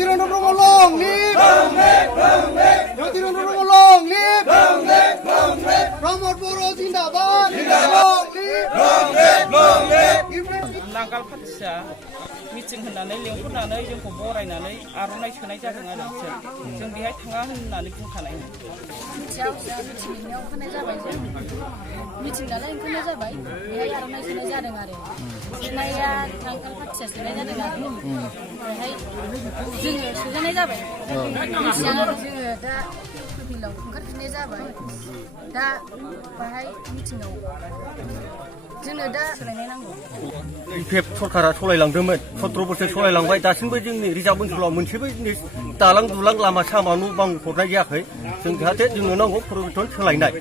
Jotirano Long live! Jotirano Long live! Pramod Boro Zindabad! Long live! नांगाल फाथिया meeting होननानै लेंहरनानै जोंखौ बरायनानै आर'नाइ सोनाय जादों आरो जों बेहाय थाङा होननानै बुंखानाय मिटिंआव ओंखारनाय जाबाय जों मिटिं नालाय ओंखारनाय जाबाय बेहाय आर'नाइ सोनाय जादों आरो सोनाया नांगाल फाथिया सोनाय जादों आरो ओमफ्रायहाय जोङो सोजानाय जाबाय जोङो दा फिल्डआव ओंखारफिननाय जाबाय दा बाहाय मिटिंआव जोंनो दा सोलायनाय नांगौ इपिएफ सरकारा सलायलांदोंमोन 17 बोसोर सलायलांबाय दासिमबो जोंनि रिजार्भ ओनसोलाव मोनसेबो जिनिस दालां दुलां लामा सामा न' बां हरनाय जायाखै जों जाहाथे जोंनो नांगौ परिबर्तन सोलायनाय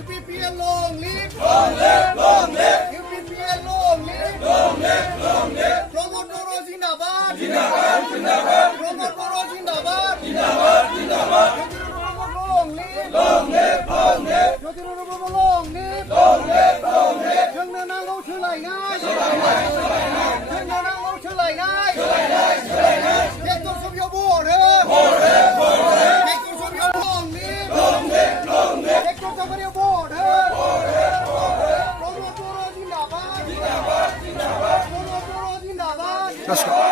UPPL long live! Long live! Long live! UPPL long live! Long live! Long live! Pramod Boro Zindabad! Zindabad! Zindabad! Pramod Boro Zindabad! Zindabad! Zindabad! Long live! Long live! Long live! Jotirano long live! Long live! Long live! जोंनो नांगौ सोलायनाय! सोलायनाय! सोलायनाय! जोंनो नांगौ सोलायनाय! सोलायनाय! सोलायनाय! ट्रेक्टर सफियाव भट हो! भट हो! भट हो! Tractor suffix long live! Long live! Long live! Tractor suffix भट हो! भट हो! भट हो! Pramod Boro Zindabad! Zindabad! Zindabad! Pramod Boro Zindabad!